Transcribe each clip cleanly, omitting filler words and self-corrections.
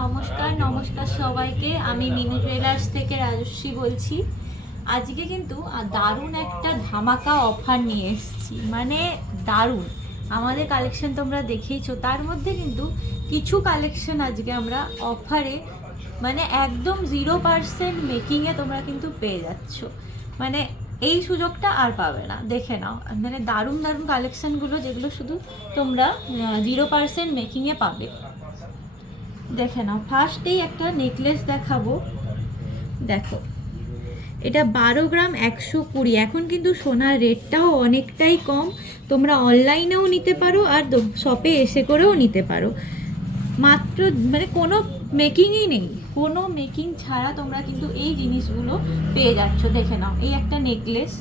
নমস্কার নমস্কার সবাইকে। আমি মিনু জুয়েলার্স থেকে রাজশ্রী বলছি। আজকে কিন্তু দারুণ একটা ধামাকা অফার নিয়ে এসেছি, মানে দারুণ। আমাদের কালেকশন তোমরা দেখেইছো, তার মধ্যে কিন্তু কিছু কালেকশন আজকে আমরা অফারে, মানে একদম 0% মেকিংয়ে তোমরা কিন্তু পেয়ে যাচ্ছ। মানে এই সুযোগটা আর পাবে না, দেখে নাও। মানে দারুণ দারুণ কালেকশনগুলো, যেগুলো শুধু তোমরা 0% মেকিংয়ে পাবে। দেখে নাও, ফার্স্টেই একটা নেকলেস দেখাবো। দেখো, এটা 12 গ্রাম 120। এখন কিন্তু সোনার রেটটাও অনেকটাই কম। তোমরা অনলাইনেও নিতে পারো আর শপে এসে করেও নিতে পারো। মাত্র মানে কোনো মেকিংই নেই, কোনো মেকিং ছাড়া তোমরা কিন্তু এই জিনিসগুলো পেয়ে যাচ্ছ। দেখে নাও, এই একটা নেকলেস,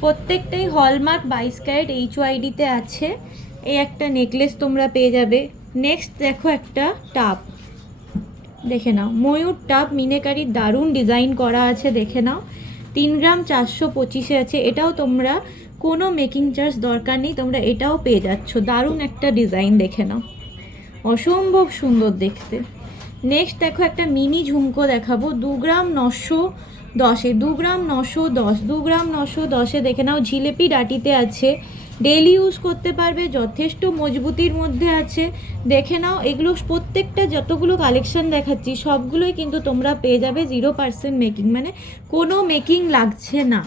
প্রত্যেকটাই হলমার্ক 22 ক্যারেট HYD-তে আছে। এই একটা নেকলেস তোমরা পেয়ে যাবে। নেক্সট দেখো একটা টাপ, দেখে নাও, ময়ূর টাপ মিনেকারির দারুণ ডিজাইন করা আছে। দেখে নাও, 3 গ্রাম 425-এ আছে। এটাও তোমরা কোনো মেকিং চার্জ দরকার নেই, তোমরা এটাও পেয়ে যাচ্ছ। দারুণ একটা ডিজাইন, দেখে নাও, অসম্ভব সুন্দর দেখতে। নেক্সট দেখো একটা মিনি ঝুমকো দেখাবো, 2 গ্রাম 910-এ, 2 গ্রাম 910, 2 গ্রাম 910-এ। দেখে নাও, জিলেপি ডাটিতে আছে, ডেলি ইউজ করতে পারবে, যথেষ্ট মজবুতির মধ্যে আছে। দেখে নাও, এগুলো প্রত্যেকটা যতগুলো কালেকশন দেখাচ্ছি সবগুলোই কিন্তু তোমরা পেয়ে যাবে 0% মেকিং, মানে কোনো মেকিং লাগছে না।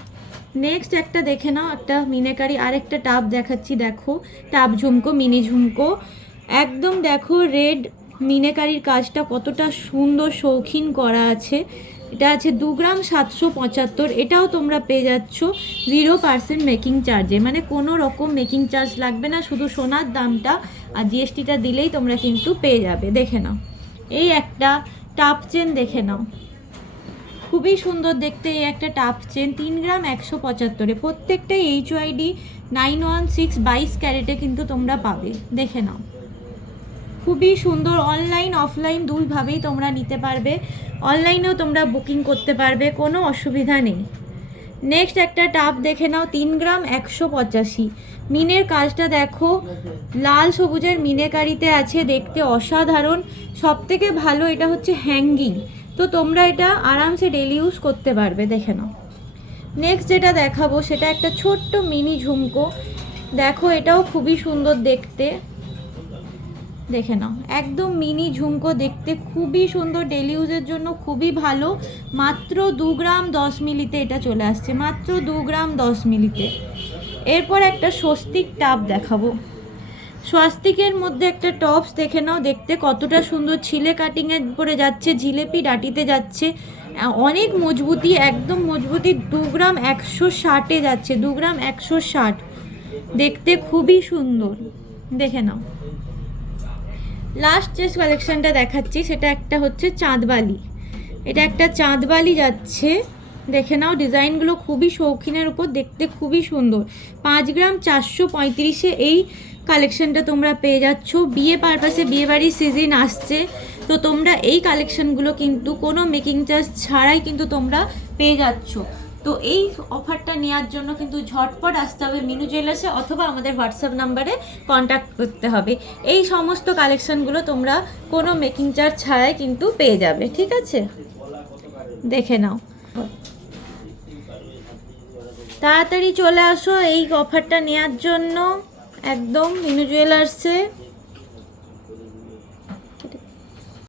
নেক্সট একটা দেখে নাও, একটা মিনেকারি আরেকটা টাপ দেখাচ্ছি। দেখো, টাপ ঝুমকো, মিনি ঝুমকো, একদম দেখো রেড মিনেকারির কাজটা কতটা সুন্দর শৌখিন করা আছে। এটা আছে 2 গ্রাম 775। এটাও তোমরা পেয়ে যাচ্ছ 0% মেকিং চার্জে, মানে কোনো রকম মেকিং চার্জ লাগবে না, শুধু সোনার দামটা আর জিএসটিটা দিলেই তোমরা কিন্তু পেয়ে যাবে। দেখে নাও, এই একটা টাপ চেন, দেখে নাও, খুবই সুন্দর দেখতে। এই একটা টাপ চেন 3 গ্রাম 175-এ, প্রত্যেকটাই HYD 916 22 ক্যারেটে কিন্তু তোমরা পাবে। দেখে নাও, খুবই সুন্দর। অনলাইন অফলাইন দুইভাবেই তোমরা নিতে পারবে, অনলাইনেও তোমরা বুকিং করতে পারবে, কোনো অসুবিধা নেই। নেক্সট একটা টাপ দেখে নাও, 3 গ্রাম 185। মিনের কাজটা দেখো, লাল সবুজের মিনেকারিতে আছে, দেখতে অসাধারণ। সবথেকে ভালো এটা হচ্ছে হ্যাঙ্গিং, তো তোমরা এটা আরামসে ডেলি ইউজ করতে পারবে। দেখে নাও, নেক্সট যেটা দেখাবো সেটা একটা ছোট্ট মিনি ঝুমকো। দেখো, এটাও খুবই সুন্দর দেখতে। দেখে নাও, একদম মিনি ঝুমকো, দেখতে খুবই সুন্দর, ডেলি ইউজের জন্য খুবই ভালো। মাত্র 2 গ্রাম 10 মিলিতে এটা চলে আসছে, মাত্র 2 গ্রাম 10 মিলিতে। এরপর একটা স্বস্তিক টাপ দেখাবো। স্বস্তিকের মধ্যে একটা টপস, দেখে নাও, দেখতে কতটা সুন্দর, ছিলে কাটিংয়ের পরে যাচ্ছে, জিলেপি ডাটিতে যাচ্ছে, অনেক মজবুতি, একদম মজবুতি। 2 গ্রাম 160-এ যাচ্ছে, 2 গ্রাম 160, দেখতে খুবই সুন্দর। দেখে নাও, লাস্ট যে কালেকশনটা দেখাচ্ছি সেটা একটা হচ্ছে চাঁদবালি। এটা একটা চাঁদবালি যাচ্ছে, দেখে নাও, ডিজাইনগুলো খুবই শৌখিনের উপর, দেখতে খুবই সুন্দর। 5 গ্রাম 435-এ এই কালেকশনটা তোমরা পেয়ে যাচ্ছ। বিয়ে পারপাসে, বিয়েবাড়ির সিজন আসছে, তো তোমরা এই কালেকশনগুলো কিন্তু কোনো মেকিং চার্জ ছাড়াই কিন্তু তোমরা পেয়ে যাচ্ছ। তো এই অফারটা নেওয়ার জন্য কিন্তু ঝটপট আসতে হবে মিনু জুয়েলার্সে, অথবা আমাদের হোয়াটসঅ্যাপ নাম্বারে কন্ট্যাক্ট করতে হবে। এই সমস্ত কালেকশনগুলো তোমরা কোনো মেকিং চার্জ ছাড়াই কিন্তু পেয়ে যাবে, ঠিক আছে? দেখে নাও, তাড়াতাড়ি চলে আসো এই অফারটা নেওয়ার জন্য একদম মিনু জুয়েলার্সে।